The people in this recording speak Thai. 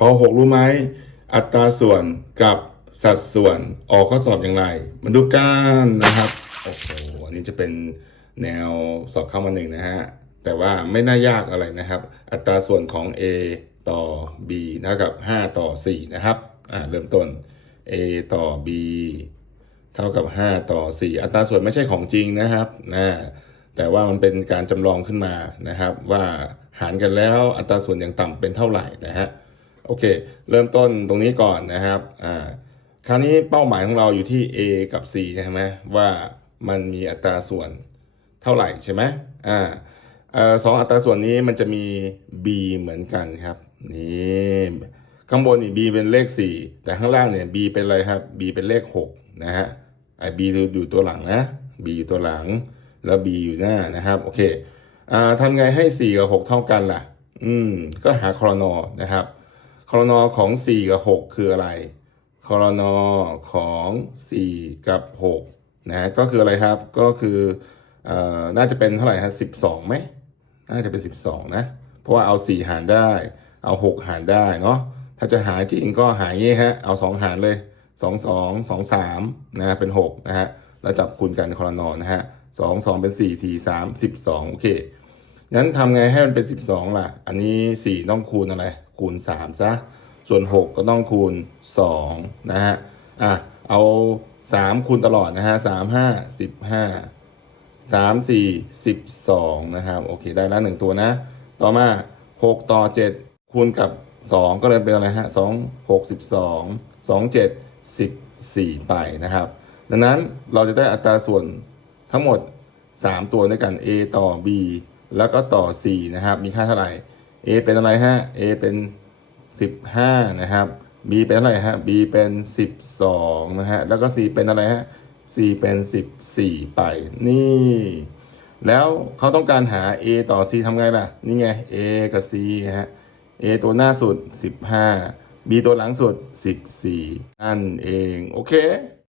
ป .6 รู้ไหม อัตราส่วนกับสัดส่วนออกข้อสอบอย่างไรมาดูกันนะครับ โอ้โห อันนี้จะเป็นแนวสอบเข้ามาหนึ่งนะฮะ แต่ว่าไม่น่ายากอะไรนะครับ อัตราส่วนของ A ต่อ B เท่ากับ 5 ต่อ 4 นะครับ อ่า เริ่มต้น A ต่อ B เท่ากับ 5 ต่อ 4 อัตราส่วนไม่ใช่ของจริงนะครับนะแต่ว่ามันเป็นการจำลองขึ้นมานะครับ ว่าหารกันแล้วอัตราส่วนอย่างต่ำเป็นเท่าไหร่นะฮะ โอเค เริ่มต้นตรงนี้ก่อนนะครับอ่าคราวนี้เป้าหมายของเราอยู่ที่ A กับ C ใช่ไหมว่ามันมีอัตราส่วนเท่าไหร่ใช่ไหมอ่าสองอัตราส่วนนี้มันจะมี B เหมือนกันครับนี่ข้างบนนี่ B เป็นเลข 4 แต่ข้างล่างเนี่ย B เป็นอะไรครับ B เป็นเลข 6 นะฮะไอ้ B อยู่ตัวหลังนะ B อยู่ตัวหลัง แล้ว B อยู่หน้านะครับโอเคอ่าทำไงให้ 4 กับ 6 เท่ากันล่ะ อืมก็หาคอรนอนะครับ คอรนอของ 4 กับ 6 คืออะไรคอรนอของ 4 กับ6นะก็คืออะไรครับก็คือเอ่อน่าจะเป็นเท่าไหร่ฮะ12ไหมน่าจะเป็น 12 นะ เพราะว่าเอา 4 หารได้ เอา 6 หารได้เนาะถ้าจะหารจริงก็หารงี้ฮะเอา 2 หารเลย2 2 2 3นะเป็น6นะฮะแล้วจับคูณกันคอรนอนะฮะ2 2เป็น4 4 3 12โอเคงั้นทำไงให้มันเป็น12ล่ะ อันนี้4ต้องคูณอะไร คูณ3ซะส่วน 6 ก็ต้องคูณ2นะฮะอะเอา 3 คูณตลอดนะฮะ3 5 15 3 4 12นะครับโอเคได้แล้วหนึ่งตัวนะ ต่อมา6ต่อ7คูณกับ2ก็เลยเป็นอะไรฮะ2 6 12 2 7 14ไปนะครับ ดังนั้นเราจะได้อัตราส่วนทั้งหมด3ตัวด้วยกัน A ต่อ B แล้วก็ต่อ C นะครับ มีค่าเท่าไหร่ A เป็นอะไรฮะ A เป็น 15 นะครับ B เป็นเท่าไรฮะ B เป็น 12 นะฮะ แล้วก็ C เป็นอะไรฮะ C เป็น 14 ไปนี่ แล้วเขาต้องการหา A ต่อ C ทำไงล่ะ นี่ไง A กับ C ฮะ A ตัวหน้าสุด 15 B ตัวหลังสุด 14 นั่นเอง โอเค